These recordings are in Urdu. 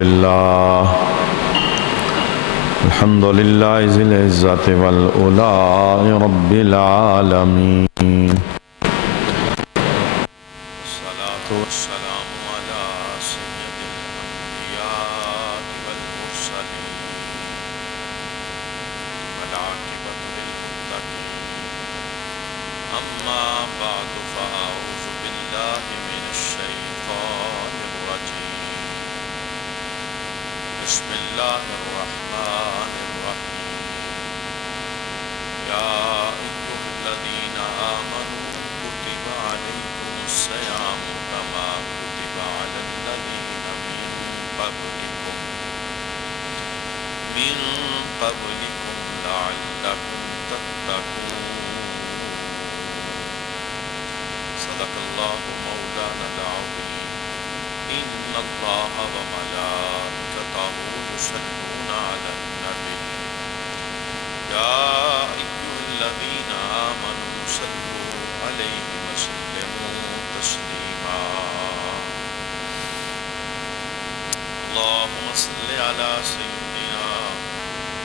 الحمد لله ذي العزة والأولاء رب العالمين الصلاة والسلام على سيد الأنبياء والمرسلين والعاقبة للمتقين أما بعد فأعوذ بالله من الشيطان الرجيم بسم الله الرحمن الرحيم يا أيها الذين آمنوا كتب عليكم الصيام كما كتب على الذين من قبلكم لعلكم تتقون صدق الله مولانا العظيم إن الله وملائكته يصلون على النبي يا أيها الذين آمنوا صلوا عليه وسلموا تسليما اللهم صل على سيدنا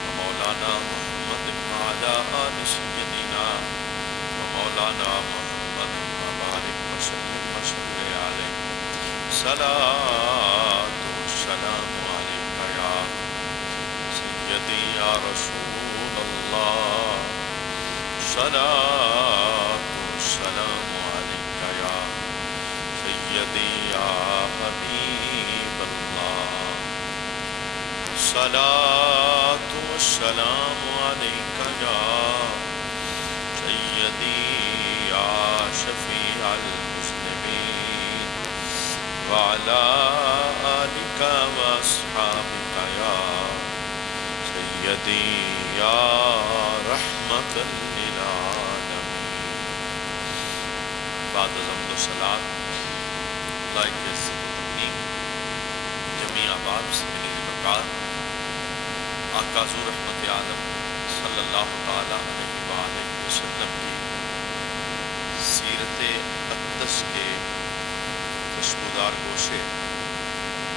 ومولانا محمد وعلى آل سيدنا ومولانا محمد وبارك وسلم وصل عليه صلاة والسلام عليك يا سيدي يا رسول الله صلاة والسلام عليك يا سيدي يا حبيب الله صلاة والسلام عليك يا سيدي يا شفيع المسلمين وعلى آلك وأصحابك يا سيدي يا رحمة للعالمين بعد حمد و صلاة اللہ کی عزت و تقدیم جمیع احباب سے میری وقار آقا حضور رحمت عالم صلی اللہ تعالی علیہ وآلہ وسلم کی سیرت اقدس کے خوشبودار گوشے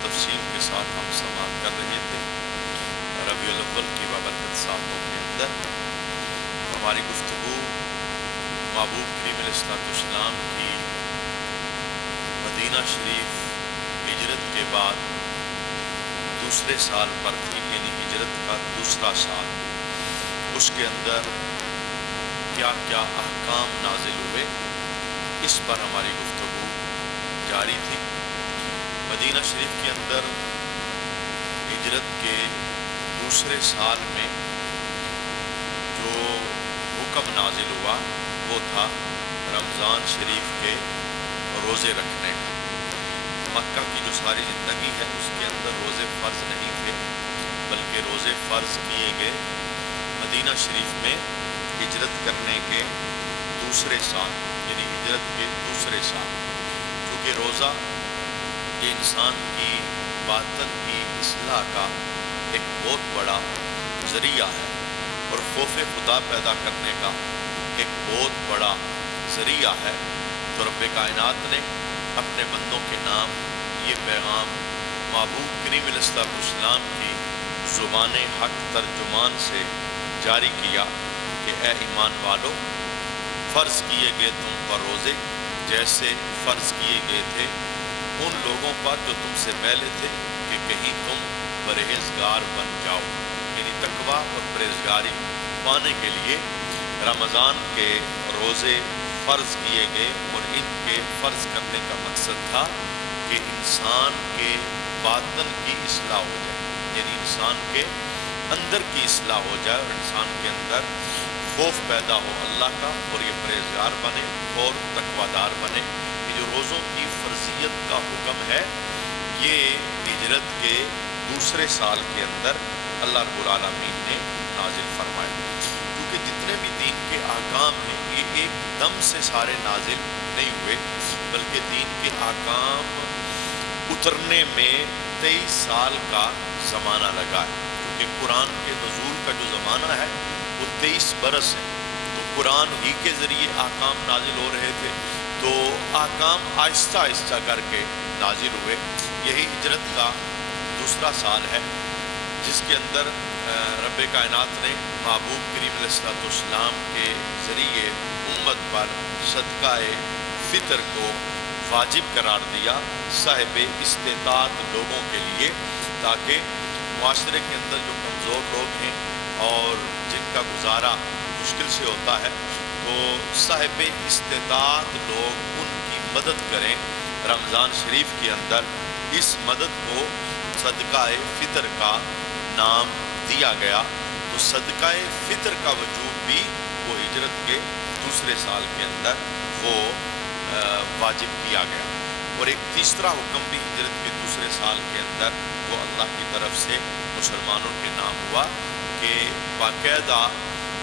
تفصیل کے ساتھ ہم سماعت کر رہے تھے ربیع الاول کی بابرکت ساتوں کے اندر ہماری گفتگو محبوب کریم علیہ السلام کی مدینہ شریف ہجرت کے بعد دوسرے سال پر تھی، یعنی ہجرت کا دوسرا سال، اس کے اندر کیا کیا احکام نازل ہوئے اس پر ہماری گفتگو جاری تھی۔ مدینہ شریف کے اندر ہجرت کے دوسرے سال میں جو حکم نازل ہوا وہ تھا رمضان شریف کے روزے رکھنے کا۔ مکہ کی جو ساری زندگی ہے اس کے اندر روزے فرض نہیں تھے، بلکہ روزے فرض کیے گئے مدینہ شریف میں ہجرت کرنے کے دوسرے سال، یعنی ہجرت کے دوسرے سال، کیونکہ روزہ یہ انسان کی باطن کی اصلاح کا ایک بہت بڑا ذریعہ ہے اور خوف خدا پیدا کرنے کا ایک بہت بڑا ذریعہ ہے۔ تو رب کائنات نے اپنے بندوں کے نام یہ پیغام محبوب کریم علیہ السلام کی زبان حق ترجمان سے جاری کیا کہ اے ایمان والو، فرض کیے گئے تم پر روزے جیسے فرض کیے گئے تھے ان لوگوں پر جو تم سے پہلے تھے، کہ کہیں تم پرہیزگار بن جاؤ، یعنی تقویٰ اور پرہیزگاری پانے کے لیے رمضان کے روزے فرض کیے گئے، اور ان کے فرض کرنے کا مقصد تھا کہ انسان کے باطن کی اصلاح ہو جائے، یعنی انسان کے اندر کی اصلاح ہو جائے اور انسان کے اندر خوف پیدا ہو اللہ کا، اور یہ پرہیزگار بنے اور تقویٰدار بنے۔ یہ جو روزوں کی فرضیت کا حکم ہے یہ ہجرت کے دوسرے سال کے اندر اللہ رب العالمین نے نازل فرمائے، کیونکہ جتنے بھی دین کے احکام ہیں یہ ایک دم سے سارے نازل نہیں ہوئے، بلکہ دین کے احکام اترنے میں 23 سال کا زمانہ لگا ہے، کیونکہ قرآن کے نزول کا جو زمانہ ہے وہ 23 برس ہے، تو قرآن ہی کے ذریعے احکام نازل ہو رہے تھے، تو احکام آہستہ آہستہ کر کے نازل ہوئے۔ یہی ہجرت کا دوسرا سال ہے جس کے اندر رب کائنات نے محبوب کریم علیہ الصلوۃ والسلام کے ذریعے امت پر صدقہ فطر کو واجب قرار دیا صاحب استطاعت لوگوں کے لیے، تاکہ معاشرے کے اندر جو کمزور لوگ ہیں اور جن کا گزارا مشکل سے ہوتا ہے، تو صاحب استطاعت لوگ ان کی مدد کریں۔ رمضان شریف کے اندر اس مدد کو صدقہ فطر کا نام دیا گیا۔ تو صدقہ فطر کا وجوب بھی وہ ہجرت کے دوسرے سال کے اندر وہ واجب کیا گیا۔ اور ایک تیسرا حکم بھی ہجرت کے دوسرے سال کے اندر وہ اللہ کی طرف سے مسلمانوں کے نام ہوا کہ باقاعدہ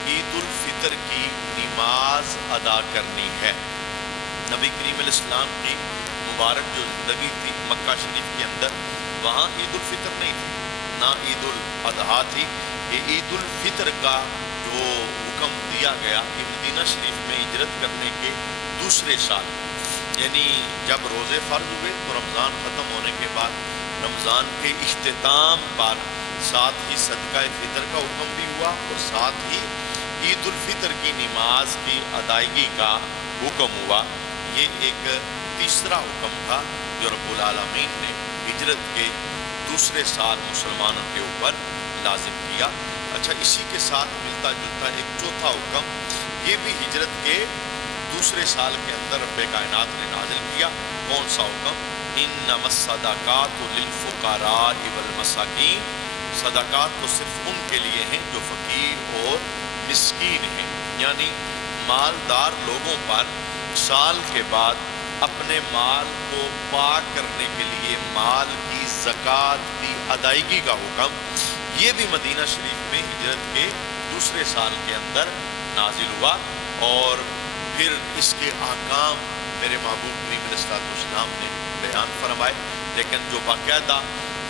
عید الفطر کی نماز ادا کرنی ہے۔ نبی کریم علیہ السلام کی مبارک جو زندگی تھی مکہ شریف کے اندر، وہاں عید الفطر نہیں تھی، نہ عید الاضحیٰ تھی۔ یہ عید الفطر کا جو حکم دیا گیا یہ مدینہ شریف میں ہجرت کرنے کے دوسرے سال، یعنی جب روزے فرض ہوئے تو رمضان ختم ہونے کے بعد رمضان کے اختتام پر ساتھ ہی صدقہ فطر کا حکم بھی ہوا اور ساتھ ہی عید الفطر کی نماز کی ادائیگی کا حکم ہوا۔ یہ ایک تیسرا حکم تھا جو رب العالمین نے ہجرت کے دوسرے سال مسلمانوں کے اوپر لازم کیا۔ اچھا، اسی کے ساتھ ملتا جلتا ایک چوتھا حکم یہ بھی ہجرت کے دوسرے سال کے اندر رب کائنات نے نازل کیا۔ کون سا حکم؟ انما الصدقات للفقراء والمساکین، صدقات تو صرف ان کے لیے ہیں جو فقیر اور مسکین ہیں، یعنی مالدار لوگوں پر سال کے بعد اپنے مال کو پاک کرنے کے لیے مال کی زکوٰۃ کی ادائیگی کا حکم یہ بھی مدینہ شریف میں ہجرت کے دوسرے سال کے اندر نازل ہوا۔ اور پھر اس کے احکام میرے محبوب کریم علیہ الصلوۃ والسلام نے بیان فرمائے، لیکن جو باقاعدہ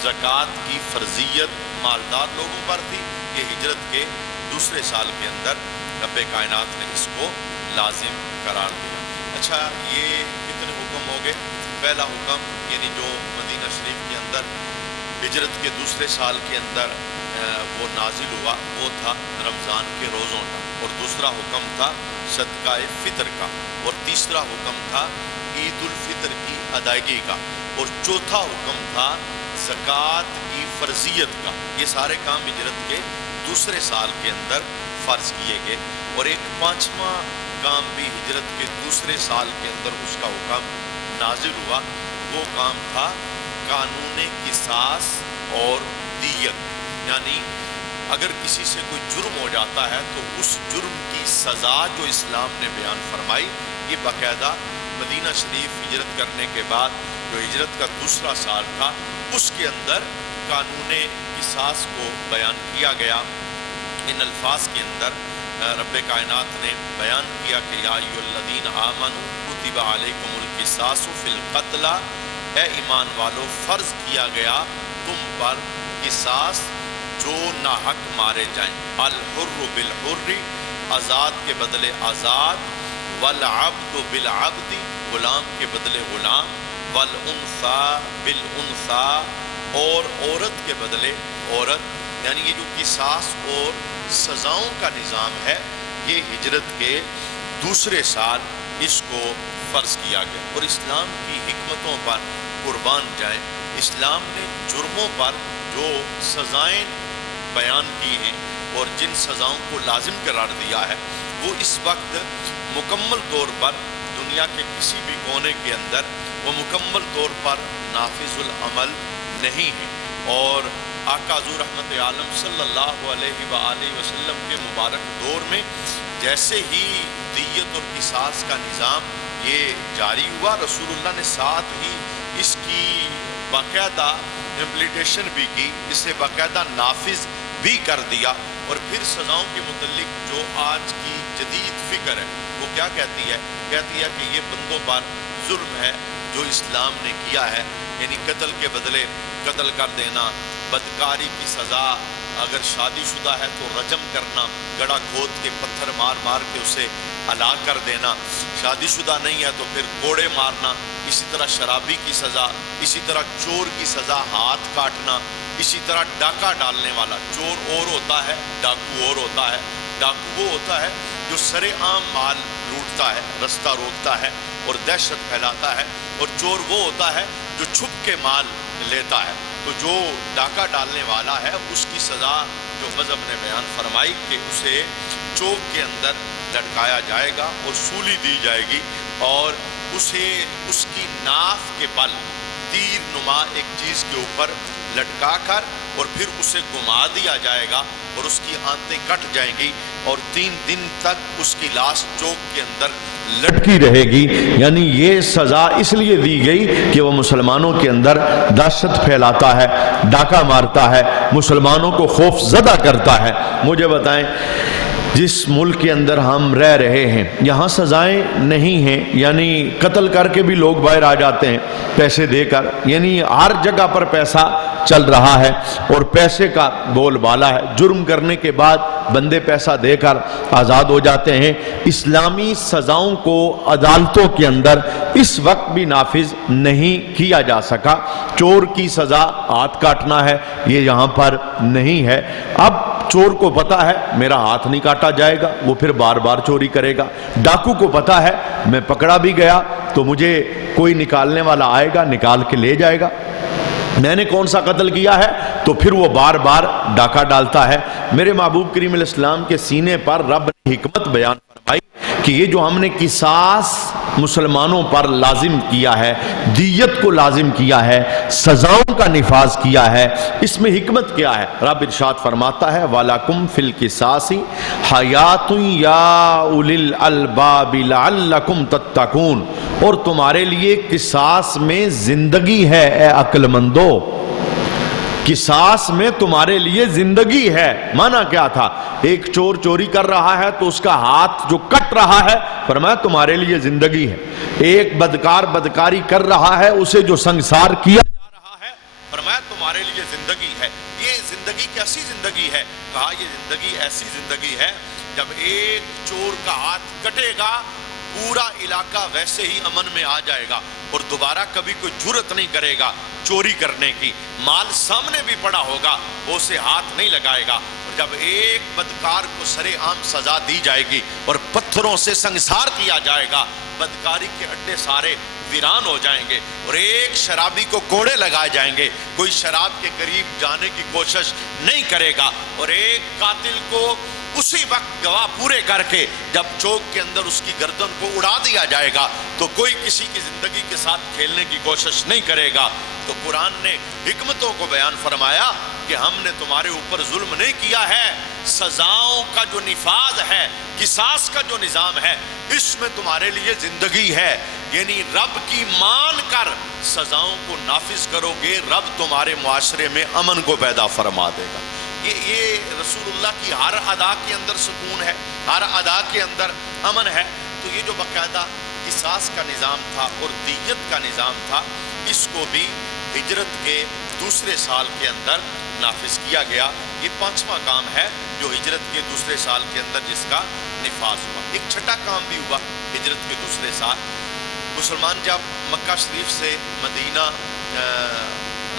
زکوٰۃ کی فرضیت مالدار لوگوں پر تھی، یہ ہجرت کے دوسرے سال کے اندر رب کائنات نے اس کو لازم قرار دیا۔ اچھا، یہ کتنے حکم ہو گئے؟ پہلا حکم یعنی جو مدینہ شریف کے اندر ہجرت کے دوسرے سال کے اندر وہ نازل ہوا وہ تھا رمضان کے روزوں کا، اور دوسرا حکم تھا صدقہ فطر کا، اور تیسرا حکم تھا عید الفطر کی ادائیگی کا، اور چوتھا حکم تھا زکوٰۃ کی فرضیت کا۔ یہ سارے کام ہجرت کے دوسرے سال کے اندر فرض کیے گئے۔ اور ایک پانچواں کام بھی ہجرت کے دوسرے سال کے اندر اس کا حکم نازل ہوا، وہ کام تھا قانون قصاص اور دیت، یعنی اگر کسی سے کوئی جرم ہو جاتا ہے تو اس جرم کی سزا جو اسلام نے بیان فرمائی، یہ باقاعدہ مدینہ شریف ہجرت کرنے کے بعد جو ہجرت کا دوسرا سال تھا اس کے اندر قانون قصاص کو بیان کیا گیا۔ ان الفاظ کے اندر رب کائنات نے بیان کیا کہ یا ایھا الذین آمنوا کتب علیکم القصاص فی القتل، اے ایمان والو فرض کیا گیا تم پر قصاص جو ناحق مارے جائیں، الحر بالحر، آزاد کے بدلے آزاد، والعبد بالعبد، غلام کے بدلے غلام، والانثى بالانثى، اور عورت کے بدلے عورت۔ یعنی یہ جو قصاص اور سزاؤں کا نظام ہے یہ ہجرت کے دوسرے سال اس کو فرض کیا گیا۔ اور اسلام کی حکمتوں پر قربان جائیں، اسلام نے جرموں پر جو سزائیں بیان کی ہیں اور جن سزاؤں کو لازم قرار دیا ہے وہ اس وقت مکمل طور پر دنیا کے کسی بھی کونے کے اندر وہ مکمل طور پر نافذ العمل نہیں ہے۔ اور آقا حضور رحمت عالم صلی اللہ علیہ وآلہ وسلم کے مبارک دور میں جیسے ہی دیت اور قصاص کا نظام یہ جاری ہوا، رسول اللہ نے ساتھ ہی اس کی باقاعدہ امپلیٹیشن بھی کی، اسے باقاعدہ نافذ بھی کر دیا۔ اور پھر سزاؤں کے متعلق جو آج کی جدید فکر ہے وہ کیا کہتی ہے کہ یہ بندوں پر ظلم ہے جو اسلام نے کیا ہے، یعنی قتل کے بدلے قتل کر دینا، بدکاری کی سزا، اگر شادی شدہ ہے تو رجم کرنا، گڑھا کھود کے پتھر مار مار کے اسے ہلاک کر دینا، شادی شدہ نہیں ہے تو پھر کوڑے مارنا، اسی طرح شرابی کی سزا، اسی طرح چور کی سزا ہاتھ کاٹنا، اسی طرح ڈاکہ ڈالنے والا چور اور ہوتا ہے، ڈاکو اور ہوتا ہے۔ ڈاکو وہ ہوتا ہے جو سرے عام مال لوٹتا ہے، رستہ روکتا ہے اور دہشت پھیلاتا ہے، اور چور وہ ہوتا ہے جو چھپ کے مال لیتا ہے۔ تو جو ڈاکہ ڈالنے والا ہے اس کی سزا جو مذہب نے بیان فرمائی کہ اسے چوک کے اندر لٹکایا جائے گا اور سولی دی جائے گی، اور اسے اس کی ناف کے بل تیر نما ایک چیز کے اوپر لٹکا کر اور پھر اسے گما دیا جائے گا اور اس کی آنتیں کٹ جائیں گی، اور 3 دن تک اس کی لاش چوک کے اندر لٹکی رہے گی۔ یعنی یہ سزا اس لیے دی گئی کہ وہ مسلمانوں کے اندر دہشت پھیلاتا ہے، ڈاکہ مارتا ہے، مسلمانوں کو خوف زدہ کرتا ہے۔ مجھے بتائیں، جس ملک کے اندر ہم رہ رہے ہیں یہاں سزائیں نہیں ہیں، یعنی قتل کر کے بھی لوگ باہر آ جاتے ہیں پیسے دے کر، یعنی ہر جگہ پر پیسہ چل رہا ہے اور پیسے کا بول بالا ہے۔ جرم کرنے کے بعد بندے پیسہ دے کر آزاد ہو جاتے ہیں۔ اسلامی سزاؤں کو عدالتوں کے اندر اس وقت بھی نافذ نہیں کیا جا سکا۔ چور کی سزا ہاتھ کاٹنا ہے، یہ یہاں پر نہیں ہے۔ اب چور کو پتا ہے میرا ہاتھ نہیں کاٹا جائے گا، وہ پھر بار بار چوری کرے گا۔ ڈاکو کو پتا ہے میں پکڑا بھی گیا تو مجھے کوئی نکالنے والا آئے گا، نکال کے لے جائے گا۔ میں نے کون سا قتل کیا ہے تو پھر وہ بار بار ڈاکہ ڈالتا ہے۔ میرے محبوب کریم علیہ السلام کے سینے پر رب نے حکمت بیان فرمائی کہ یہ جو ہم نے قصاص مسلمانوں پر لازم کیا ہے، دیت کو لازم کیا ہے، سزاؤں کا نفاذ کیا ہے، اس میں حکمت کیا ہے؟ رب ارشاد فرماتا ہے وَلَكُمْ فِي الْقِصَاصِ حَيَاتٌ يَا أُولِي الْأَلْبَابِ لَعَلَّكُمْ تَتَّقُونَ، اور تمہارے لیے قصاص میں زندگی ہے اے عقل مندو۔ قصاص میں تمہارے لیے زندگی ہے۔ معنی کیا تھا؟ ایک چور چوری کر رہا ہے تو اس کا ہاتھ جو کٹ رہا ہے، فرمایا تمہارے لیے زندگی ہے۔ ایک بدکار بدکاری کر رہا ہے، اسے جو سنگسار کیا جا رہا ہے، فرمایا تمہارے لیے زندگی ہے۔ یہ زندگی کیسی زندگی ہے؟ کہا یہ زندگی ایسی زندگی ہے جب ایک چور کا ہاتھ کٹے گا پورا علاقہ ویسے ہی امن میں آ جائے گا اور دوبارہ کبھی کوئی جرت نہیں کرے گا چوری کرنے کی۔ مال سامنے بھی پڑا ہوگا وہ اسے ہاتھ نہیں لگائے گا۔ اور جب ایک بدکار کو سرے عام سزا دی جائے گی اور پتھروں سے سنگسار کیا جائے گا، بدکاری کے اڈے سارے ویران ہو جائیں گے، اور ایک شرابی کو کوڑے لگائے جائیں گے، کوئی شراب کے قریب جانے کی کوشش نہیں کرے گا، اور ایک قاتل کو اسی وقت گواہ پورے کر کے جب چوک کے اندر اس کی گردن کو اڑا دیا جائے گا تو کوئی کسی کی زندگی کے ساتھ کھیلنے کی کوشش نہیں کرے گا۔ تو قرآن نے حکمتوں کو بیان فرمایا کہ ہم نے تمہارے اوپر ظلم نہیں کیا ہے، سزاؤں کا جو نفاذ ہے، قصاص کا جو نظام ہے، اس میں تمہارے لیے زندگی ہے۔ یعنی رب کی مان کر سزاؤں کو نافذ کرو گے، رب تمہارے معاشرے میں امن کو پیدا فرما دے گا۔ یہ رسول اللہ کی ہر ادا کے اندر سکون ہے، ہر ادا کے اندر امن ہے۔ تو یہ جو باقاعدہ قصاص کا نظام تھا اور دیت کا نظام تھا، اس کو بھی ہجرت کے دوسرے سال کے اندر نافذ کیا گیا۔ یہ 5واں کام ہے جو ہجرت کے دوسرے سال کے اندر جس کا نفاذ ہوا۔ ایک چھٹا کام بھی ہوا ہجرت کے دوسرے سال۔ مسلمان جب مکہ شریف سے مدینہ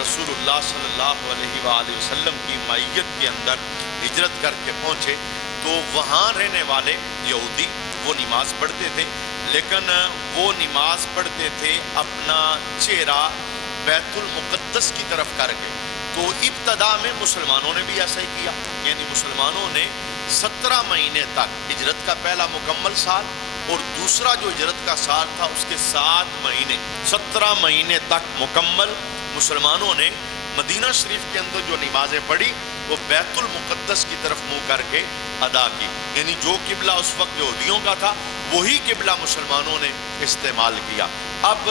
رسول اللہ صلی اللہ علیہ وآلہ وسلم کی معیت کے اندر ہجرت کر کے پہنچے تو وہاں رہنے والے یہودی وہ نماز پڑھتے تھے، لیکن وہ نماز پڑھتے تھے اپنا چہرہ بیت المقدس کی طرف کر کے۔ تو ابتدا میں مسلمانوں نے بھی ایسا ہی کیا، یعنی مسلمانوں نے 17 مہینے تک، ہجرت کا پہلا مکمل سال اور دوسرا جو ہجرت کا سال تھا اس کے 7 مہینے، 17 مہینے تک مکمل مسلمانوں نے مدینہ شریف کے اندر جو نمازیں پڑھی وہ بیت المقدس کی طرف منہ کر کے ادا کی۔ یعنی جو قبلہ اس وقت یہودیوں کا تھا وہی قبلہ مسلمانوں نے استعمال کیا۔ اب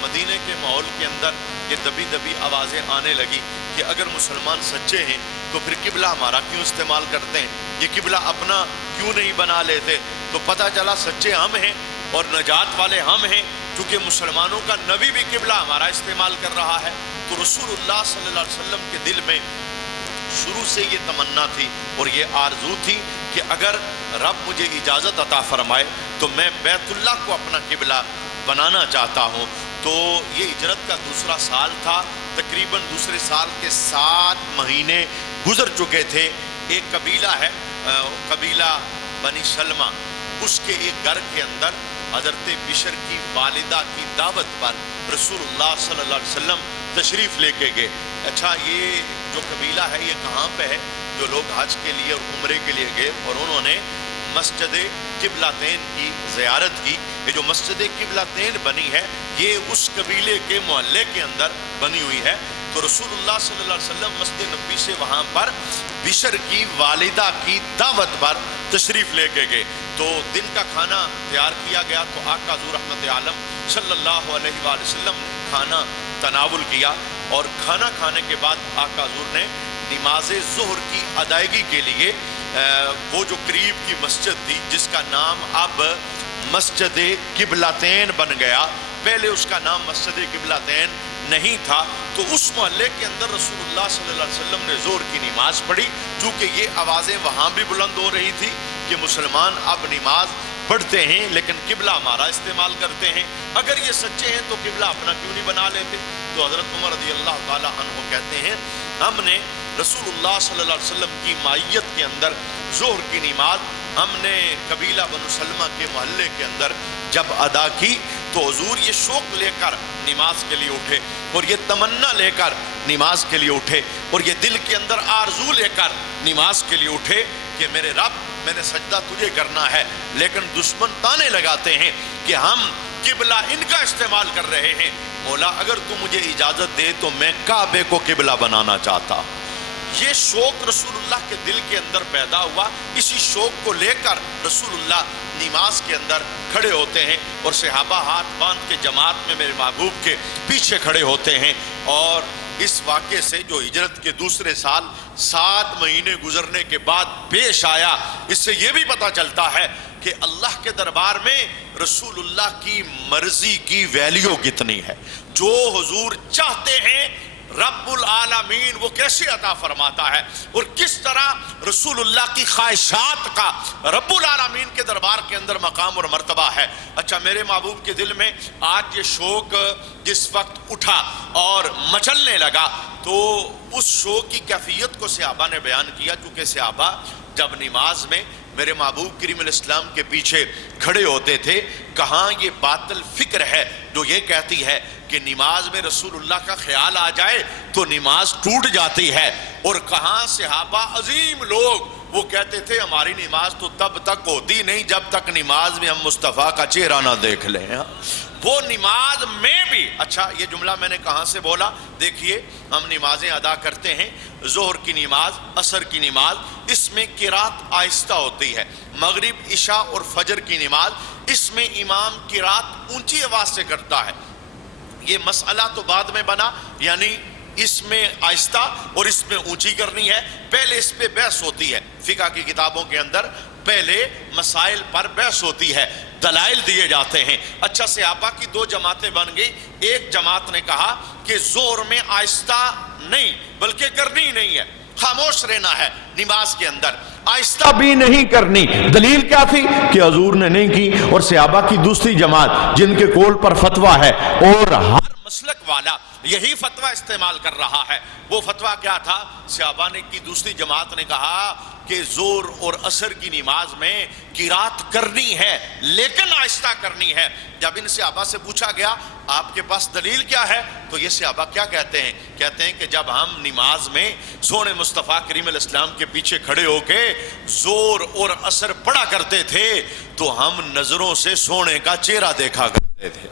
مدینے کے ماحول کے اندر یہ دبی دبی آوازیں آنے لگی کہ اگر مسلمان سچے ہیں تو پھر قبلہ ہمارا کیوں استعمال کرتے ہیں، یہ قبلہ اپنا کیوں نہیں بنا لیتے؟ تو پتہ چلا سچے ہم ہیں اور نجات والے ہم ہیں، کیونکہ مسلمانوں کا نبی بھی قبلہ ہمارا استعمال کر رہا ہے۔ تو رسول اللہ صلی اللہ علیہ وسلم کے دل میں شروع سے یہ تمنا تھی اور یہ آرزو تھی کہ اگر رب مجھے اجازت عطا فرمائے تو میں بیت اللہ کو اپنا قبلہ بنانا چاہتا ہوں۔ تو یہ ہجرت کا دوسرا سال تھا، تقریباً دوسرے سال کے 7 مہینے گزر چکے تھے۔ ایک قبیلہ ہے، قبیلہ بنی سلمہ، اس کے ایک گھر کے اندر حضرت بشر کی والدہ کی دعوت پر رسول اللہ صلی اللہ علیہ وسلم تشریف لے کے گئے۔ اچھا، یہ جو قبیلہ ہے یہ کہاں پہ ہے؟ جو لوگ حج کے لیے اور عمرے کے لیے گئے اور انہوں نے مسجد قبلتین کی زیارت کی۔ یہ جو مسجد قبلتین بنی ہے یہ اس قبیلے کے محلے کے اندر بنی ہوئی ہے۔ تو رسول اللہ صلی اللہ علیہ وسلم مسجد نبی سے وہاں پر بشر کی والدہ کی دعوت پر تشریف لے کے گئے۔ تو دن کا کھانا تیار کیا گیا، تو آقا حضور رحمت عالم صلی اللہ علیہ وآلہ وسلم نے کھانا تناول کیا، اور کھانا کھانے کے بعد آقا حضور نے نماز ظہر کی ادائیگی کے لیے وہ جو قریب کی مسجد تھی جس کا نام اب مسجد قبلتین بن گیا، پہلے اس کا نام مسجد قبلتین نہیں تھا، تو اس محلے کے اندر رسول اللہ صلی اللہ علیہ وسلم نے ظہر کی نماز پڑھی۔ چونکہ یہ آوازیں وہاں بھی بلند ہو رہی تھی کہ مسلمان اب نماز پڑھتے ہیں لیکن قبلہ ہمارا استعمال کرتے ہیں، اگر یہ سچے ہیں تو قبلہ اپنا کیوں نہیں بنا لیتے؟ تو حضرت عمر رضی اللہ تعالی عنہ کہتے ہیں ہم نے رسول اللہ صلی اللہ علیہ وسلم کی معیت کے اندر ظہر کی نماز ہم نے قبیلہ بنو سلمہ کے محلے کے اندر جب ادا کی، تو حضور یہ شوق لے کر نماز کے لیے اٹھے، اور یہ تمنا لے کر نماز کے لیے اٹھے، اور یہ دل کے اندر آرزو لے کر نماز کے لیے اٹھے کہ میرے رب، میں نے سجدہ تجھے کرنا ہے، لیکن دشمن تانے لگاتے ہیں کہ ہم قبلہ ان کا استعمال کر رہے ہیں، مولا اگر تو مجھے اجازت دے تو میں کعبے کو قبلہ بنانا چاہتا۔ یہ شوق رسول اللہ کے دل کے اندر پیدا ہوا، اسی شوق کو لے کر رسول اللہ نماز کے اندر کھڑے ہوتے ہیں، اور صحابہ ہاتھ باندھ کے جماعت میں میرے محبوب کے پیچھے کھڑے ہوتے ہیں۔ اور اس واقعے سے جو ہجرت کے دوسرے سال 7 مہینے گزرنے کے بعد پیش آیا، اس سے یہ بھی پتہ چلتا ہے کہ اللہ کے دربار میں رسول اللہ کی مرضی کی ویلیو کتنی ہے۔ جو حضور چاہتے ہیں رب العالمین وہ کیسے عطا فرماتا ہے، اور کس طرح رسول اللہ کی خواہشات کا رب العالمین کے دربار کے اندر مقام اور مرتبہ ہے۔ اچھا، میرے محبوب کے دل میں آج یہ شوق جس وقت اٹھا اور مچلنے لگا، تو اس شوق کی کیفیت کو صحابہ نے بیان کیا، کیونکہ صحابہ جب نماز میں میرے محبوب کریم علیہ السلام کے پیچھے کھڑے ہوتے تھے، کہاں یہ باطل فکر ہے جو یہ کہتی ہے کہ نماز میں رسول اللہ کا خیال آ جائے تو نماز ٹوٹ جاتی ہے، اور کہاں صحابہ عظیم لوگ وہ کہتے تھے ہماری نماز تو تب تک ہوتی نہیں جب تک نماز میں ہم مصطفیٰ کا چہرہ نہ دیکھ لیں۔ وہ نماز میں بھی، اچھا یہ جملہ میں نے کہاں سے بولا؟ دیکھیے، ہم نمازیں ادا کرتے ہیں، ظہر کی نماز، عصر کی نماز، اس میں قرات آہستہ ہوتی ہے، مغرب، عشاء اور فجر کی نماز اس میں امام قرات اونچی آواز سے کرتا ہے۔ یہ مسئلہ تو بعد میں بنا، یعنی اس میں آہستہ اور اس میں اونچی کرنی ہے، پہلے اس پہ بحث ہوتی ہے، فقہ کی کتابوں کے اندر پہلے مسائل پر بحث ہوتی ہے، دلائل دیے جاتے ہیں۔ اچھا، صحابہ کی 2 جماعتیں بن گئی، ایک جماعت نے کہا کہ ظہر میں آہستہ نہیں بلکہ کرنی نہیں ہے، خاموش رہنا ہے، نماز کے اندر آہستہ بھی نہیں کرنی۔ دلیل کیا تھی کہ حضور نے نہیں کی، اور صحابہ کی دوسری جماعت جن کے قول پر فتویٰ ہے اور ہر مسلک والا یہی فتویٰ استعمال کر رہا ہے، وہ فتویٰ کیا تھا؟ صحابہ نے کی دوسری جماعت نے کہا کہ ظہر اور عصر کی نماز میں قرات کرنی ہے لیکن آہستہ کرنی ہے۔ جب ان صحابہ سے پوچھا گیا آپ کے پاس دلیل کیا ہے، تو یہ صحابہ کیا کہتے ہیں؟ کہتے ہیں کہ جب ہم نماز میں سونے مصطفیٰ کریم علیہ السلام کے پیچھے کھڑے ہو کے ظہر اور عصر پڑھا کرتے تھے تو ہم نظروں سے سونے کا چہرہ دیکھا کرتے تھے۔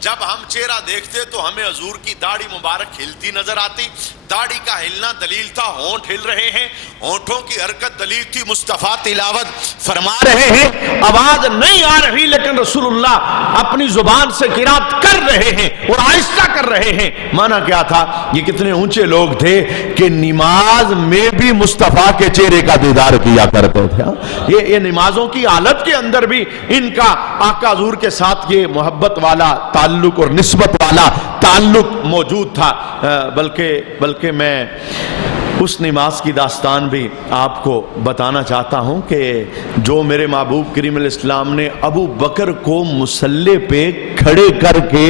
جب ہم چہرہ دیکھتے تو ہمیں حضور کی داڑھی مبارک ہلتی نظر آتی، داڑھی کا ہلنا دلیل تھا ہونٹ ہل رہے ہیں، ہونٹوں کی حرکت دلیل تھی مصطفیٰ تلاوت فرما رہے ہیں، آواز نہیں آ رہی لیکن رسول اللہ اپنی زبان سے قرات کر رہے ہیں اور آہستہ کر رہے ہیں۔ مانا کیا تھا؟ یہ کتنے اونچے لوگ تھے کہ نماز میں بھی مصطفیٰ کے چہرے کا دیدار کیا کرتے تھے۔ یہ نمازوں کی حالت کے اندر بھی ان کا آقا حضور کے ساتھ یہ محبت والا تعلق اور نسبت والا تعلق موجود تھا۔ بلکہ میں اس نماز کی داستان بھی آپ کو بتانا چاہتا ہوں کہ جو میرے محبوب کریم علیہ السلام نے ابو بکر کو مصلی پہ کھڑے کر کے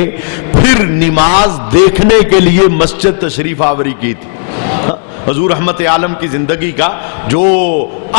پھر نماز دیکھنے کے لیے مسجد تشریف آوری کی تھی. حضور رحمت عالم کی زندگی کا جو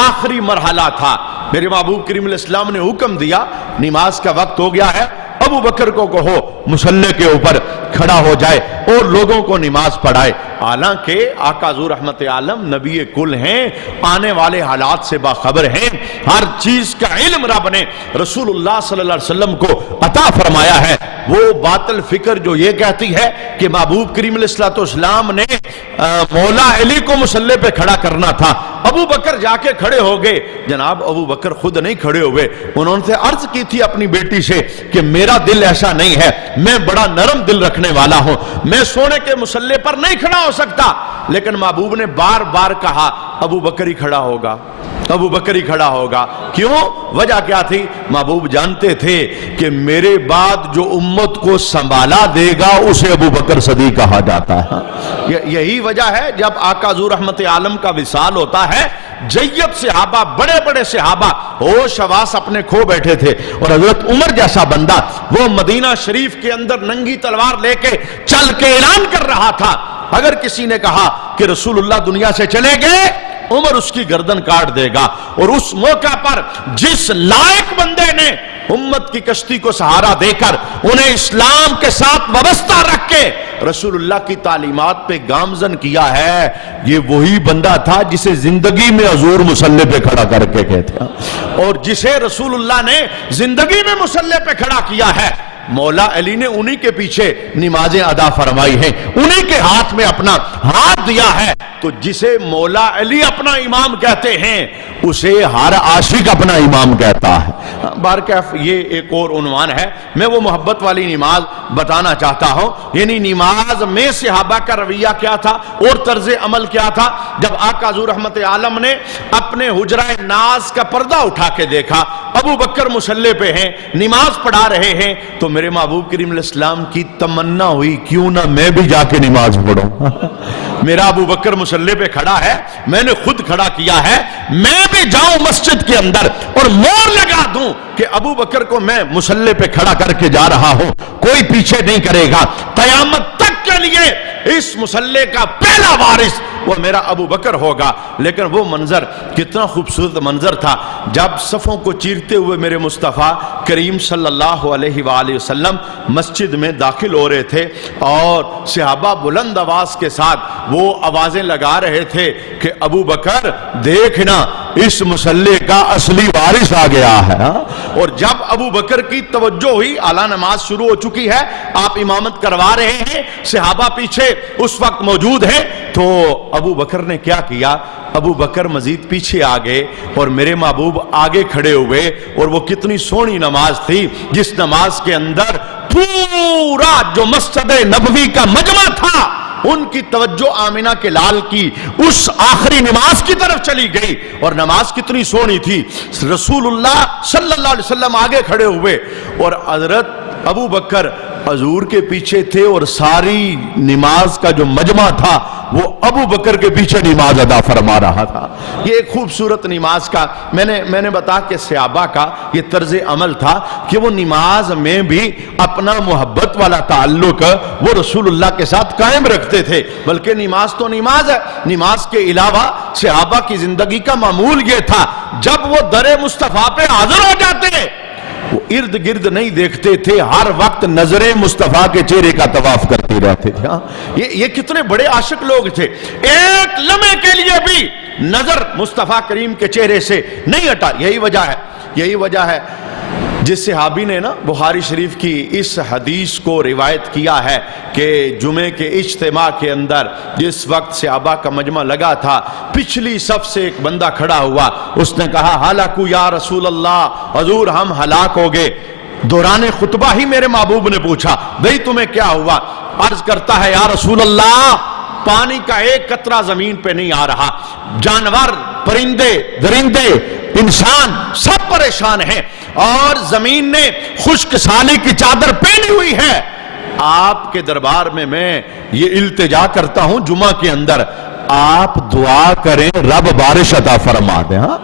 آخری مرحلہ تھا، میرے محبوب کریم علیہ السلام نے حکم دیا نماز کا وقت ہو گیا ہے، ابو بکر کو کہو مصلی کے اوپر کھڑا ہو جائے اور لوگوں کو نماز پڑھائے. حالانکہ آقا حضور رحمت عالم نبی کل ہیں، آنے والے حالات سے باخبر ہیں، ہر چیز کا علم رب نے رسول اللہ صلی اللہ علیہ وسلم کو عطا فرمایا ہے. وہ باطل فکر جو یہ کہتی ہے کہ محبوب کریم علیہ السلام نے مولا علی کو مصلی پہ کھڑا کرنا تھا، ابو بکر جا کے کھڑے ہو گئے. جناب ابو بکر خود نہیں کھڑے ہوئے، انہوں نے عرض کی تھی اپنی بیٹی سے کہ میرا دل ایسا نہیں ہے، میں بڑا نرم دل رکھنے والا ہوں، میں سونے کے مصلی پر نہیں کھڑا ہو سکتا. لیکن محبوب نے بار بار کہا ابو بکر ہی کھڑا ہوگا، ابو بکر ہی کھڑا ہوگا. کیوں؟ وجہ کیا تھی؟ محبوب جانتے تھے کہ میرے بعد جو امت کو سنبھالا دے گا اسے ابو بکر صدیق کہا جاتا ہے. یہی وجہ ہے جب آقا حضور رحمت عالم کا وصال ہوتا ہے، جید صحابہ، بڑے بڑے صحابہ ہوش حواس اپنے کھو بیٹھے تھے، اور حضرت عمر جیسا بندہ وہ مدینہ شریف کے اندر ننگی تلوار لے کے چل کے اعلان کر رہا تھا. اگر کسی نے کہا کہ رسول اللہ دنیا سے چلے گئے، عمر اس کی گردن کاٹ دے گا. اور اس موقع پر جس لائق بندے نے امت کی کشتی کو سہارا دے کر انہیں اسلام کے ساتھ وابستہ رکھ کے رسول اللہ کی تعلیمات پہ گامزن کیا ہے، یہ وہی بندہ تھا جسے زندگی میں حضور مصلی پہ کھڑا کر کے کہتے ہیں، اور جسے رسول اللہ نے زندگی میں مصلی پہ کھڑا کیا ہے. مولا علی نے انہی کے پیچھے نمازیں ادا فرمائی ہیں، انہی کے ہاتھ میں اپنا ہاتھ دیا ہے. تو جسے مولا علی اپنا امام کہتے ہیں اسے ہر عاشق اپنا امام کہتا ہے. بارکیف یہ ایک اور عنوان ہے. میں وہ محبت والی نماز بتانا چاہتا ہوں، یعنی نماز میں صحابہ کا رویہ کیا تھا اور طرز عمل کیا تھا. جب آقا حضور رحمت عالم نے اپنے حجرہ ناز کا پردہ اٹھا کے دیکھا، ابو بکر مصلی پہ ہیں، نماز پڑھا رہے ہیں، تو میرے محبوب کریم علیہ السلام کی تمنا ہوئی کیوں نہ میں بھی جا کے نماز پڑھوں. میرا ابو بکر مصلی پہ کھڑا ہے، میں نے خود کھڑا کیا ہے، میں بھی جاؤں مسجد کے اندر اور مور لگا دوں کہ ابو بکر کو میں مصلی پہ کھڑا کر کے جا رہا ہوں، کوئی پیچھے نہیں کرے گا. قیامت تک کے لیے اس مصلی کا پہلا وارث وہ میرا ابو بکر ہوگا. لیکن وہ منظر کتنا خوبصورت منظر تھا جب صفوں کو چیرتے ہوئے میرے مصطفیٰ کریم صلی اللہ علیہ وآلہ وسلم مسجد میں داخل ہو رہے تھے، اور صحابہ بلند آواز کے ساتھ وہ آوازیں لگا رہے تھے کہ ابو بکر دیکھنا اس مصلی کا اصلی وارث آ گیا ہے. اور جب ابو بکر کی توجہ ہوئی، اعلیٰ نماز شروع ہو چکی ہے، آپ امامت کروا رہے ہیں، صحابہ پیچھے اس وقت موجود ہیں، تو ابو بکر نے کیا کیا؟ ابو بکر مزید پیچھے آگے اور میرے محبوب آگے کھڑے ہوئے. اور وہ کتنی سونی نماز تھی جس نماز کے اندر پورا جو مسجد نبوی کا مجمع تھا ان کی توجہ آمینہ کے لال کی اس آخری نماز کی طرف چلی گئی. اور نماز کتنی سونی تھی، رسول اللہ صلی اللہ علیہ وسلم آگے کھڑے ہوئے اور حضرت ابو بکر حضور کے پیچھے تھے، اور ساری نماز کا جو مجمع تھا وہ ابو بکر کے پیچھے نماز ادا فرما رہا تھا. یہ ایک خوبصورت نماز کا میں نے بتا کہ صحابہ کا یہ طرز عمل تھا کہ وہ نماز میں بھی اپنا محبت والا تعلق وہ رسول اللہ کے ساتھ قائم رکھتے تھے. بلکہ نماز تو نماز ہے، نماز کے علاوہ صحابہ کی زندگی کا معمول یہ تھا جب وہ در مصطفیٰ پہ حاضر ہو جاتے وہ ارد گرد نہیں دیکھتے تھے، ہر وقت نظر مصطفیٰ کے چہرے کا طواف کرتے رہتے تھے. یہ کتنے بڑے عاشق لوگ تھے، ایک لمحے کے لیے بھی نظر مصطفیٰ کریم کے چہرے سے نہیں ہٹا. یہی وجہ ہے جس صحابی نے نا بخاری شریف کی اس حدیث کو روایت کیا ہے کہ جمعے کے اجتماع کے اندر جس وقت صحابہ کا مجمع لگا تھا، پچھلی صف سے ایک بندہ کھڑا ہوا، اس نے کہا ہلاکو یا رسول اللہ، حضور ہم ہلاک ہو گئے. دوران خطبہ ہی میرے محبوب نے پوچھا بھئی تمہیں کیا ہوا؟ عرض کرتا ہے یا رسول اللہ پانی کا ایک قطرہ زمین پہ نہیں آ رہا، جانور، پرندے، درندے، انسان سب پریشان ہیں، اور زمین نے خشک سالی کی چادر پہنی ہوئی ہے. آپ کے دربار میں یہ التجا کرتا ہوں جمعہ کے اندر، آپ دعا کریں رب بارش عطا فرما دیں. ہاں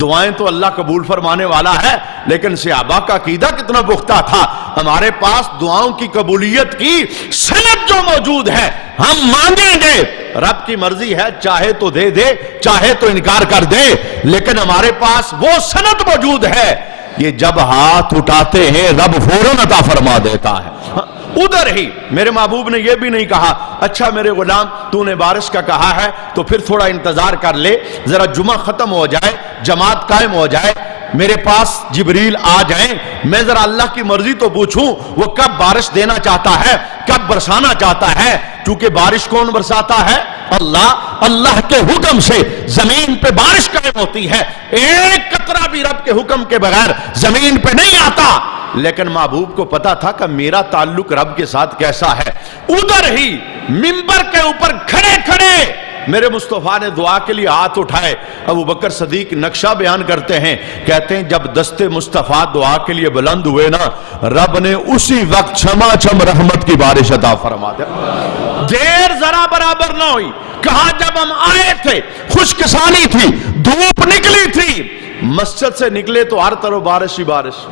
دعائیں تو اللہ قبول فرمانے والا ہے، لیکن صحابہ کا عقیدہ کتنا پختہ تھا. ہمارے پاس دعاؤں کی قبولیت کی سند جو موجود ہے، ہم مانگیں گے، رب کی مرضی ہے، چاہے تو دے دے، چاہے تو انکار کر دے، لیکن ہمارے پاس وہ سند موجود ہے، یہ جب ہاتھ اٹھاتے ہیں رب فوراً عطا فرما دیتا ہے. ادھر ہی میرے محبوب نے یہ بھی نہیں کہا اچھا میرے غلام تو نے بارش کا کہا ہے تو پھر تھوڑا انتظار کر لے، ذرا جمعہ ختم ہو جائے، جماعت قائم ہو جائے، میرے پاس جبریل آ جائیں، میں ذرا اللہ کی مرضی تو پوچھوں وہ کب بارش دینا چاہتا ہے، کب برسانا چاہتا ہے. کیونکہ بارش کون برساتا ہے؟ اللہ. اللہ کے حکم سے زمین پہ بارش قائم ہوتی ہے، ایک قطرہ بھی رب کے حکم کے بغیر زمین پہ نہیں آتا. لیکن محبوب کو پتا تھا کہ میرا تعلق رب کے ساتھ کیسا ہے. ادھر ہی منبر کے اوپر کھڑے کھڑے میرے مصطفیٰ نے دعا کے لیے ہاتھ اٹھائے. ابو بکر صدیق نقشہ بیان کرتے ہیں، کہتے ہیں جب دستے مصطفیٰ دعا کے لیے بلند ہوئے نا، رب نے اسی وقت چھما چھم رحمت کی بارش عطا فرما دیا. دیر ذرا برابر نہ ہوئی. کہاں جب ہم آئے تھے خشکسانی تھی، دھوپ نکلی تھی، مسجد سے نکلے تو ہر طرف بارش ہی بارش.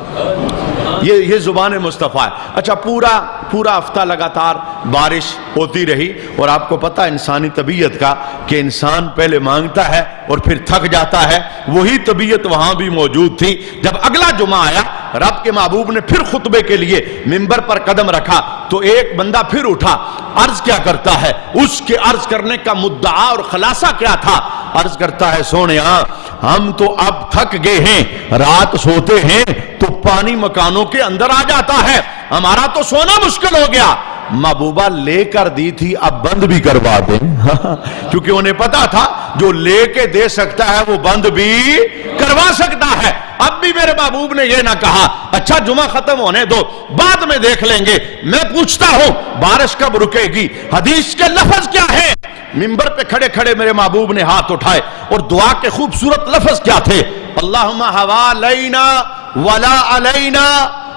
یہ زبان مصطفیٰ ہے. اچھا پورا ہفتہ لگاتار بارش ہوتی رہی. اور آپ کو پتا انسانی طبیعت کا کہ انسان پہلے مانگتا ہے اور پھر تھک جاتا ہے، وہی طبیعت وہاں بھی موجود تھی. جب اگلا جمعہ آیا، رب کے محبوب نے پھر خطبے کے لیے منبر پر قدم رکھا تو ایک بندہ پھر اٹھا. عرض کیا کرتا ہے؟ اس کے عرض کرنے کا مدعا اور خلاصہ کیا تھا؟ عرض کرتا ہے سونیا ہم تو اب تھک گئے ہیں، رات سوتے ہیں تو پانی مکانوں کے اندر آ جاتا ہے، ہمارا تو سونا مشکل ہو گیا. محبوبہ لے کر دی تھی، اب بند بھی کروا دیں. کیونکہ انہیں پتا تھا جو لے کے دے سکتا ہے وہ بند بھی کروا سکتا ہے. اب بھی میرے محبوب نے یہ نہ کہا اچھا جمعہ ختم ہونے دو بعد میں دیکھ لیں گے. میں پوچھتا ہوں بارش کب رکے گی؟ حدیث کے لفظ کیا ہے؟ منبر پہ کھڑے کھڑے میرے محبوب نے ہاتھ اٹھائے اور دعا کے خوبصورت لفظ کیا تھے؟ اللہم حوالینا ولا علینا.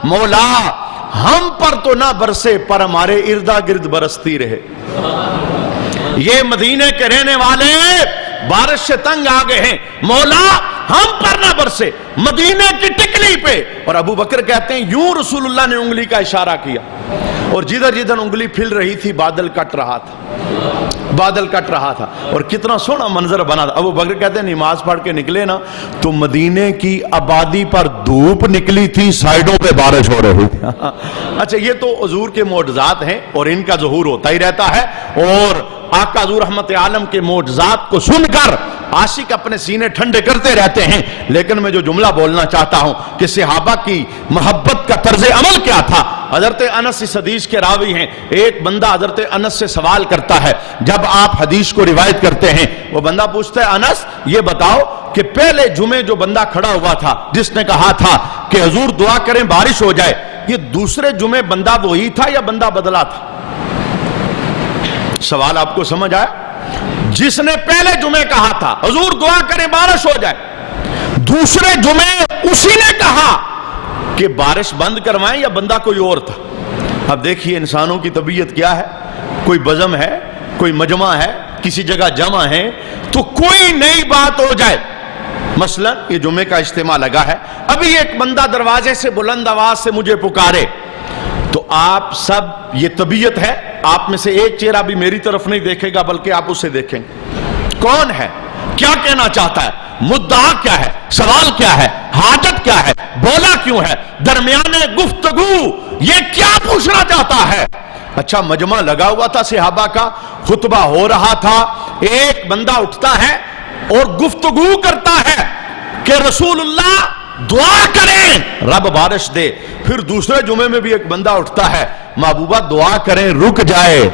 مولا ہم پر تو نہ برسے پر ہمارے اردا گرد برستی رہے. یہ مدینے کے رہنے والے بارش سے تنگ آ گئے ہیں، مولا ہم پر نہ برسے، مدینے کی ٹکلی پہ. اور ابو بکر کہتے ہیں یوں رسول اللہ نے انگلی کا اشارہ کیا اور جدھر جدھر انگلی پھل رہی تھی بادل کٹ رہا تھا اور کتنا سونا منظر بنا تھا. ابو بکر کہتے ہیں نماز پڑھ کے نکلے نا تو مدینے کی آبادی پر دھوپ نکلی تھی، سائیڈوں پہ بارش ہو رہی تھی. اچھا یہ تو حضور کے معجزات ہیں اور ان کا ظہور ہوتا ہی رہتا ہے. اور آقا حضور رحمت عالم کے معجزات کو سن کر عاشق اپنے سینے ٹھنڈے کرتے رہتے ہیں. لیکن میں جو جملہ بولنا چاہتا ہوں کہ صحابہ کی محبت کا طرز عمل کیا تھا. حضرت انس اس حدیث کے راوی ہیں. ایک بندہ حضرت انس سے سوال کرتا ہے جب آپ حدیث کو روایت کرتے ہیں. وہ بندہ پوچھتا ہے انس یہ بتاؤ کہ پہلے جمعے جو بندہ کھڑا ہوا تھا جس نے کہا تھا کہ حضور دعا کریں بارش ہو جائے، یہ دوسرے جمعے بندہ وہی تھا یا بندہ بدلا تھا؟ سوال آپ کو سمجھ آیا؟ جس نے پہلے جمعے کہا تھا حضور دعا کریں بارش ہو جائے، دوسرے جمعے اسی نے کہا کہ بارش بند کروائیں، یا بندہ کوئی اور تھا؟ اب دیکھیے انسانوں کی طبیعت کیا ہے، کوئی بزم ہے، کوئی مجمع ہے، کسی جگہ جمع ہے تو کوئی نئی بات ہو جائے. مثلا یہ جمعے کا اجتماع لگا ہے، ابھی ایک بندہ دروازے سے بلند آواز سے مجھے پکارے تو آپ سب، یہ طبیعت ہے، آپ میں سے ایک چہرہ بھی میری طرف نہیں دیکھے گا بلکہ آپ اسے دیکھیں گے. کون ہے؟ کیا کہنا چاہتا ہے؟ مدعا کیا ہے؟ سوال کیا ہے؟ حاجت کیا ہے؟ بولا کیوں ہے؟ درمیانے گفتگو یہ کیا پوچھنا چاہتا ہے؟ اچھا مجمع لگا ہوا تھا صحابہ کا، خطبہ ہو رہا تھا، ایک بندہ اٹھتا ہے اور گفتگو کرتا ہے کہ رسول اللہ دعا کریں رب بارش دے. پھر دوسرے جمعے میں بھی ایک بندہ اٹھتا ہے محبوبہ دعا کریں رک جائے.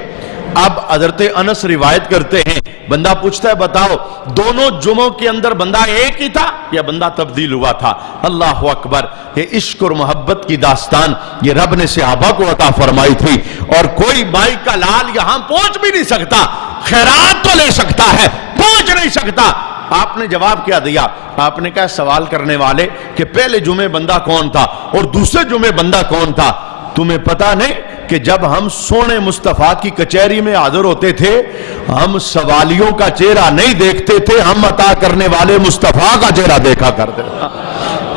اب حضرت انس روایت کرتے ہیں بندہ پوچھتا ہے بتاؤ دونوں جمعوں کے اندر بندہ ایک ہی تھا یا بندہ تبدیل ہوا تھا؟ اللہ اکبر. یہ عشق اور محبت کی داستان یہ رب نے صحابہ کو عطا فرمائی تھی. اور کوئی بائی کا لال یہاں پہنچ بھی نہیں سکتا، خیرات تو لے سکتا ہے، پہنچ نہیں سکتا. آپ نے جواب کیا دیا؟ آپ نے کہا سوال کرنے والے کہ پہلے جمعے بندہ کون تھا اور دوسرے جمعے بندہ کون تھا؟ تمہیں پتا نہیں کہ جب ہم سونے مصطفیٰ کی کچہری میں حاضر ہوتے تھے ہم سوالیوں کا چہرہ نہیں دیکھتے تھے، ہم عطا کرنے والے مصطفیٰ کا چہرہ دیکھا کرتے تھے۔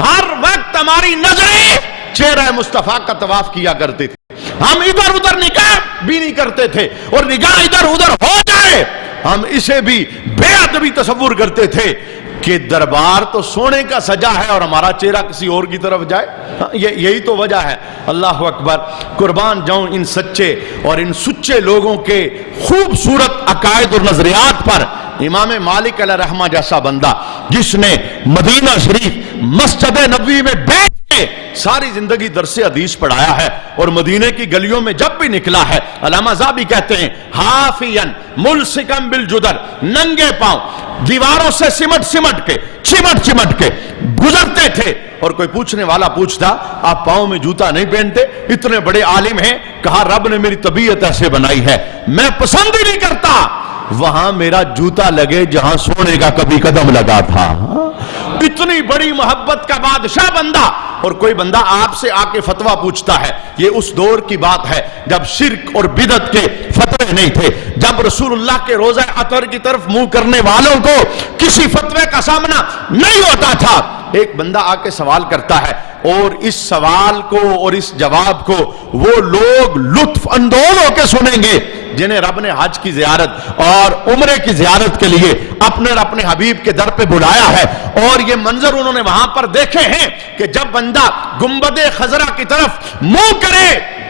ہر وقت ہماری نظریں چہرہ مصطفیٰ کا طواف کیا کرتے تھے، ہم ادھر ادھر نگاہ بھی نہیں کرتے تھے، اور نگاہ ادھر ادھر ہو جائے ہم اسے بھی بے ادبی تصور کرتے تھے کہ دربار تو سونے کا سجا ہے اور ہمارا چہرہ کسی اور کی طرف جائے۔ یہی تو وجہ ہے۔ اللہ اکبر، قربان جاؤں ان سچے اور ان سچے لوگوں کے خوبصورت عقائد اور نظریات پر۔ امام مالک علیہ رحمہ جیسا بندہ جس نے مدینہ شریف مسجد نبوی میں بیٹھ کے ساری زندگی درس حدیث پڑھایا ہے، اور مدینے کی گلیوں میں جب بھی نکلا ہے، علامہ ذہبی کہتے ہیں حافین ملسکم بالجدر، ننگے پاؤں دیواروں سے سمٹ کے چمٹ کے گزرتے تھے، اور کوئی پوچھنے والا پوچھتا آپ پاؤں میں جوتا نہیں پہنتے؟ اتنے بڑے عالم ہیں، کہا رب نے میری طبیعت ایسے بنائی ہے، میں پسند ہی نہیں کرتا وہاں میرا جوتا لگے جہاں سونے کا کبھی قدم لگا تھا۔ اتنی بڑی محبت کا بادشاہ بندہ، اور کوئی بندہ آپ سے آ کے فتویٰ پوچھتا ہے۔ یہ اس دور کی بات ہے جب شرک اور بدعت کے فتوے نہیں تھے، جب رسول اللہ کے روضہ اطہر کی طرف منہ کرنے والوں کو کسی فتوے کا سامنا نہیں ہوتا تھا۔ ایک بندہ آ کے سوال کرتا ہے، اور اس سوال کو اور اس جواب کو وہ لوگ لطف اندوز ہو کے سنیں گے جنہیں رب نے حج کی زیارت اور عمرے کی زیارت کے لیے اپنے حبیب کے در پہ بلایا ہے، اور یہ منظر انہوں نے وہاں پر دیکھے ہیں کہ جب بندہ گنبد خضرا کی طرف منہ کرے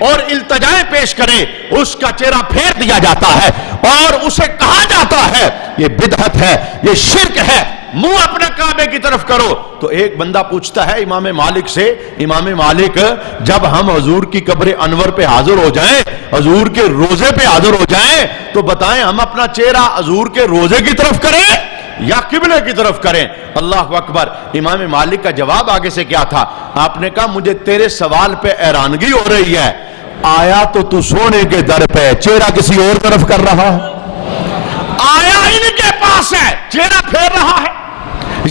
اور التجائیں پیش کرے اس کا چہرہ پھیر دیا جاتا ہے، اور اسے کہا جاتا ہے یہ بدعت ہے، یہ شرک ہے، منہ اپنے کعبے کی طرف کرو۔ تو ایک بندہ پوچھتا ہے امام مالک سے، امام مالک جب ہم حضور کی قبر انور پہ حاضر ہو جائیں، حضور کے روزے پہ حاضر ہو جائیں، تو بتائیں ہم اپنا چہرہ حضور کے روزے کی طرف کریں یا قبلے کی طرف کریں؟ اللہ اکبر۔ امام مالک کا جواب آگے سے کیا تھا؟ آپ نے کہا مجھے تیرے سوال پہ حیرانگی ہو رہی ہے، آیا تو سونے کے در پہ چہرہ کسی اور طرف کر رہا ہے، آیا ان کے پاس ہے چہرہ پھیر رہا ہے،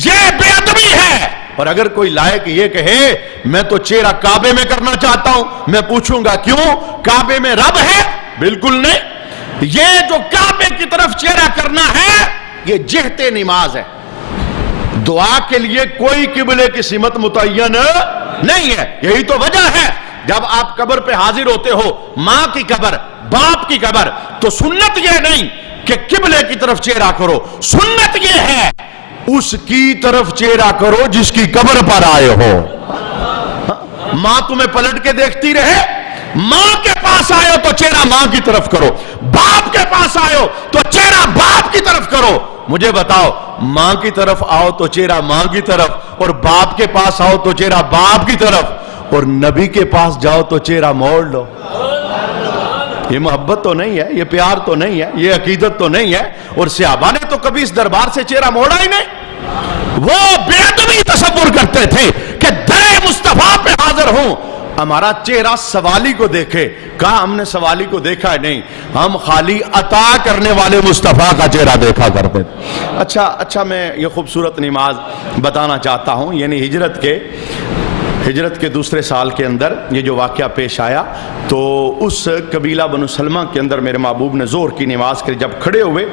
یہ بے ادبی ہے۔ اور اگر کوئی لائق یہ کہے میں تو چہرہ کعبے میں کرنا چاہتا ہوں، میں پوچھوں گا کیوں؟ کعبے میں رب ہے؟ بالکل نہیں، یہ جو کعبے کی طرف چہرہ کرنا ہے یہ جہت نماز ہے، دعا کے لیے کوئی قبلے کی سمت متعین نہیں ہے۔ یہی تو وجہ ہے جب آپ قبر پہ حاضر ہوتے ہو، ماں کی قبر، باپ کی قبر، تو سنت یہ نہیں کہ قبلے کی طرف چہرہ کرو، سنت یہ ہے اس کی طرف چہرہ کرو جس کی قبر پر آئے ہو۔ ماں تمہیں پلٹ کے دیکھتی رہے، ماں کے پاس آئے ہو تو چہرہ ماں کی طرف کرو، باپ کے پاس آئے ہو تو چہرہ باپ کی طرف کرو۔ مجھے بتاؤ، ماں کی طرف آؤ تو چہرہ ماں کی طرف، اور باپ کے پاس آؤ تو چہرہ باپ کی طرف، اور نبی کے پاس جاؤ تو چہرہ موڑ لو۔ یہ محبت تو نہیں ہے، یہ پیار تو نہیں ہے، یہ عقیدت تو نہیں ہے۔ اور صحابہ نے تو کبھی اس دربار سے چہرہ موڑا ہی نہیں، وہ بے ادبی تصور کرتے تھے کہ در مصطفیٰ پہ حاضر ہوں، ہمارا چہرہ سوالی کو دیکھے۔ کہا ہم نے سوالی کو دیکھا ہے نہیں، ہم خالی عطا کرنے والے مصطفیٰ کا چہرہ دیکھا کرتے تھے۔ اچھا میں یہ خوبصورت نماز بتانا چاہتا ہوں، یعنی ہجرت کے دوسرے سال کے اندر یہ جو واقعہ پیش آیا، تو اس قبیلہ بنو سلمہ کے اندر میرے محبوب نے ظہر کی نماز کے جب کھڑے ہوئے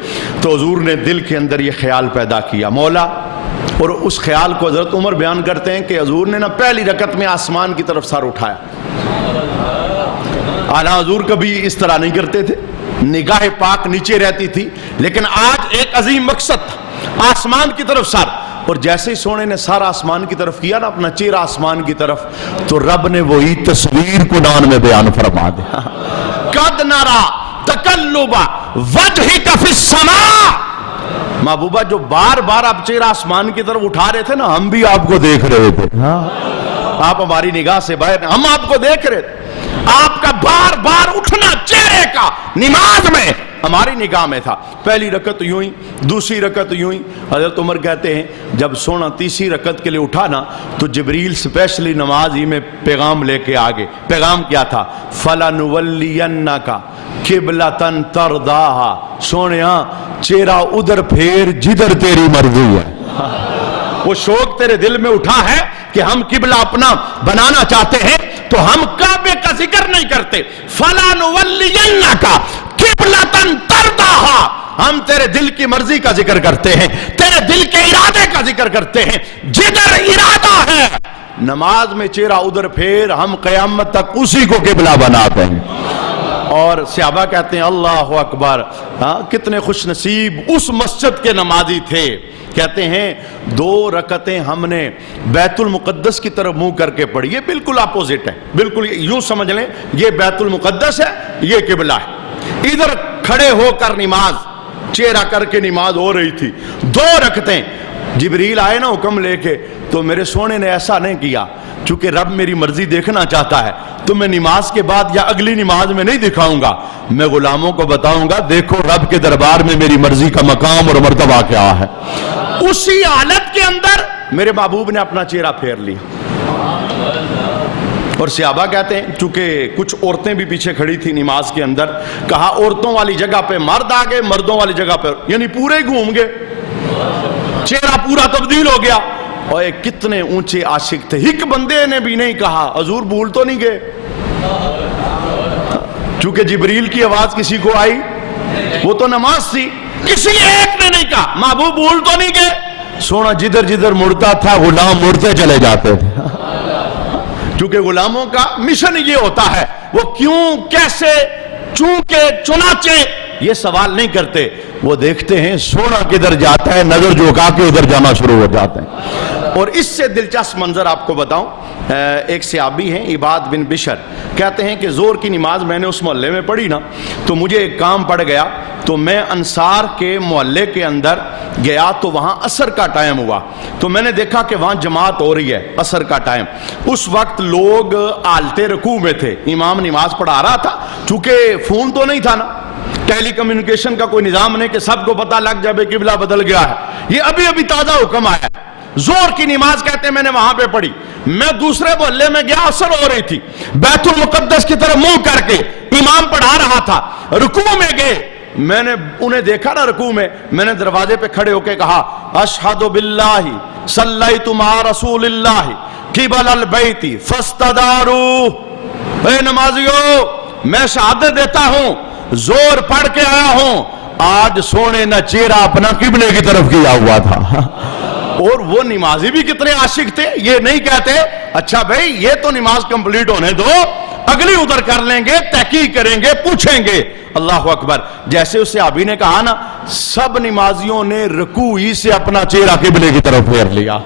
تو حضور نے دل کے اندر یہ خیال پیدا کیا مولا، اور اس خیال کو حضرت عمر بیان کرتے ہیں کہ حضور نے پہلی رکعت میں آسمان کی طرف سر اٹھایا۔ اعلیٰ حضور کبھی اس طرح نہیں کرتے تھے، نگاہ پاک نیچے رہتی تھی، لیکن آج ایک عظیم مقصد تھا، آسمان کی طرف سر۔ اور جیسے ہی سونے نے سارا آسمان کی طرف کیا نا، اپنا چہرہ آسمان کی طرف، تو رب نے وہی تصویر قرآن میں بیان فرما دیا، قد نرا تقلب وجہک فی السماء۔ محبوبہ جو بار بار آپ چہرہ آسمان کی طرف اٹھا رہے تھے نا، ہم بھی آپ کو دیکھ رہے تھے، آپ ہماری نگاہ سے باہر، ہم آپ کو دیکھ رہے تھے۔ آپ کا بار بار اٹھنا چہرے کا نماز میں ہماری نگاہ میں تھا۔ پہلی رکعت یوں ہی، دوسری رکعت یوں ہی۔ حضرت عمر کہتے ہیں جب سونا تیسری رکعت کے لیے اٹھا نا، تو جبریل سپیشلی نماز ہی میں پیغام لے کے آگے۔ پیغام کیا تھا؟ فَلَنُوَلِّيَنَّكَ قِبْلَةً تَرْضَاهَا، سونیا چہرہ ادھر پھیر جدھر تیری مرضی ہے۔ وہ شوق تیرے دل میں اٹھا ہے کہ ہم قبلہ اپنا بنانا چاہتے ہیں، تو ہم کعبے کا ذکر نہیں کرتے. فَلَا نُوَلِّيَنَّكَ قِبْلَةً تَرْضَاهَا. ہم تیرے دل کی مرضی کا ذکر کرتے ہیں, تیرے دل کے ارادے کا ذکر کرتے ہیں. جدھر ارادہ ہے نماز میں چہرہ ادھر پھیر, ہم قیامت تک اسی کو قبلہ بناتے ہیں. اور صحابہ کہتے ہیں اللہ اکبر, کتنے خوش نصیب اس مسجد کے نمازی تھے. کہتے ہیں 2 رکعتیں ہم نے بیت المقدس کی طرف منہ کر کے پڑھی. یہ بالکل اپوزٹ ہے, بالکل یوں سمجھ لیں یہ بیت المقدس ہے, یہ قبلہ ہے. ادھر کھڑے ہو کر نماز, چہرہ کر کے نماز ہو رہی تھی. 2 رکعتیں جبریل آئے نا حکم لے کے, تو میرے سونے نے ایسا نہیں کیا. چونکہ رب میری مرضی دیکھنا چاہتا ہے تو میں نماز کے بعد یا اگلی نماز میں نہیں دکھاؤں گا, میں غلاموں کو بتاؤں گا دیکھو رب کے دربار میں میری مرضی کا مقام اور مرتبہ کیا ہے. اسی حالت کے اندر میرے محبوب نے اپنا چہرہ پھیر لیا. اور صحابہ کہتے ہیں چونکہ کچھ عورتیں بھی پیچھے کھڑی تھی نماز کے اندر, کہا عورتوں والی جگہ پہ مرد آ گئے, مردوں والی جگہ پہ, یعنی پورے ہی گھوم گئے, چہرہ پورا تبدیل ہو گیا. اور کتنے اونچے عاشق تھے. ایک بندے نے بھی نہیں کہا حضور بھول تو نہیں گئے, چونکہ جبریل کی آواز کسی کو آئی, وہ تو نماز تھی, کسی ایک نے نہیں کہا محبوب بھول تو نہیں گئے. سونا جدھر جدھر مڑتا تھا غلام مڑتے چلے جاتے تھے. کیونکہ غلاموں کا مشن یہ ہوتا ہے, وہ کیوں کیسے چونکہ چنانچہ یہ سوال نہیں کرتے, وہ دیکھتے ہیں سونا کدھر جاتا ہے, نظر جھکا کے ادھر جانا شروع ہو جاتے ہیں. اور اس سے دلچسپ منظر آپ کو بتاؤں, ایک صحابی ہیں عباد بن بشر, کہتے ہیں کہ زور کی نماز میں نے اس محلے میں پڑھی نا, تو مجھے ایک کام پڑ گیا, تو میں انصار کے محلے کے اندر گیا تو وہاں عصر کا ٹائم ہوا, تو میں نے دیکھا کہ وہاں جماعت ہو رہی ہے عصر کا ٹائم. اس وقت لوگ آلتے رکوع میں تھے, امام نماز پڑھا رہا تھا, چونکہ فون تو نہیں تھا نا, ٹیلی کمیونیکیشن کا کوئی نظام نہیں کہ سب کو پتہ لگ جائے قبلہ بدل گیا ہے, یہ ابھی ابھی تازہ حکم آیا. زور کی نماز کہتے ہیں میں نے وہاں پہ پڑھی. میں دوسرے محلے میں گیا, عصر ہو رہی تھی, بیت المقدس کی طرف منہ کر کے امام پڑھا رہا تھا, رکوع میں گئے, میں نے انہیں دیکھا نا رکوع میں نے دروازے پہ کھڑے ہو کے کہا اشہد باللہ صلیت مع رسول اللہ قبل البیت فاستداروا. اے نمازیو میں شہادت دیتا ہوں, زور پڑھ کے آیا ہوں, آج سونے نہ چہرہ اپنا قبلے کی طرف کیا ہوا تھا. اور وہ نمازی بھی کتنے عاشق تھے, یہ نہیں کہتے اچھا بھائی یہ تو نماز کمپلیٹ ہونے دو, اگلی ادھر کر لیں گے, تحقیق کریں گے, پوچھیں گے. اللہ اکبر. جیسے اس صحابی نے کہا نا, سب نمازیوں نے رکوع ہی سے اپنا چہرہ قبلے کی طرف پھیر لیا.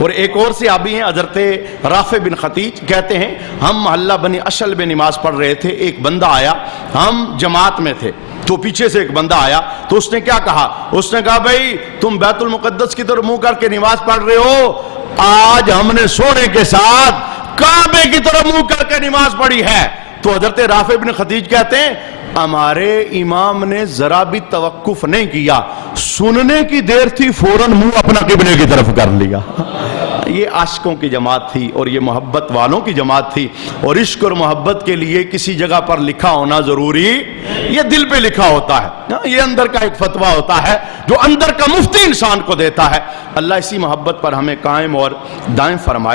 اور ایک اور صحابی ہیں حضرت رافع بن خدیج, کہتے ہیں ہم محلہ بنی اشل میں نماز پڑھ رہے تھے, ایک بندہ آیا, ہم جماعت میں تھے, تو پیچھے سے ایک بندہ آیا, تو اس نے کیا کہا, اس نے کہا بھائی تم بیت المقدس کی طرف منہ کر کے نماز پڑھ رہے ہو, آج ہم نے سونے کے ساتھ کعبے کی طرف منہ کر کے نماز پڑھی ہے. تو حضرت رافع بن خدیج کہتے ہیں ہمارے امام نے ذرا بھی توقف نہیں کیا, سننے کی دیر تھی فوراً منہ اپنا قبلے کی طرف کر لیا. یہ عاشقوں کی جماعت تھی اور یہ محبت والوں کی جماعت تھی. اور عشق اور محبت کے لیے کسی جگہ پر لکھا ہونا ضروری, یہ دل پہ لکھا ہوتا ہے, یہ اندر کا ایک فتویٰ ہوتا ہے جو اندر کا مفتی انسان کو دیتا ہے. اللہ اسی محبت پر ہمیں قائم اور دائم فرمائے.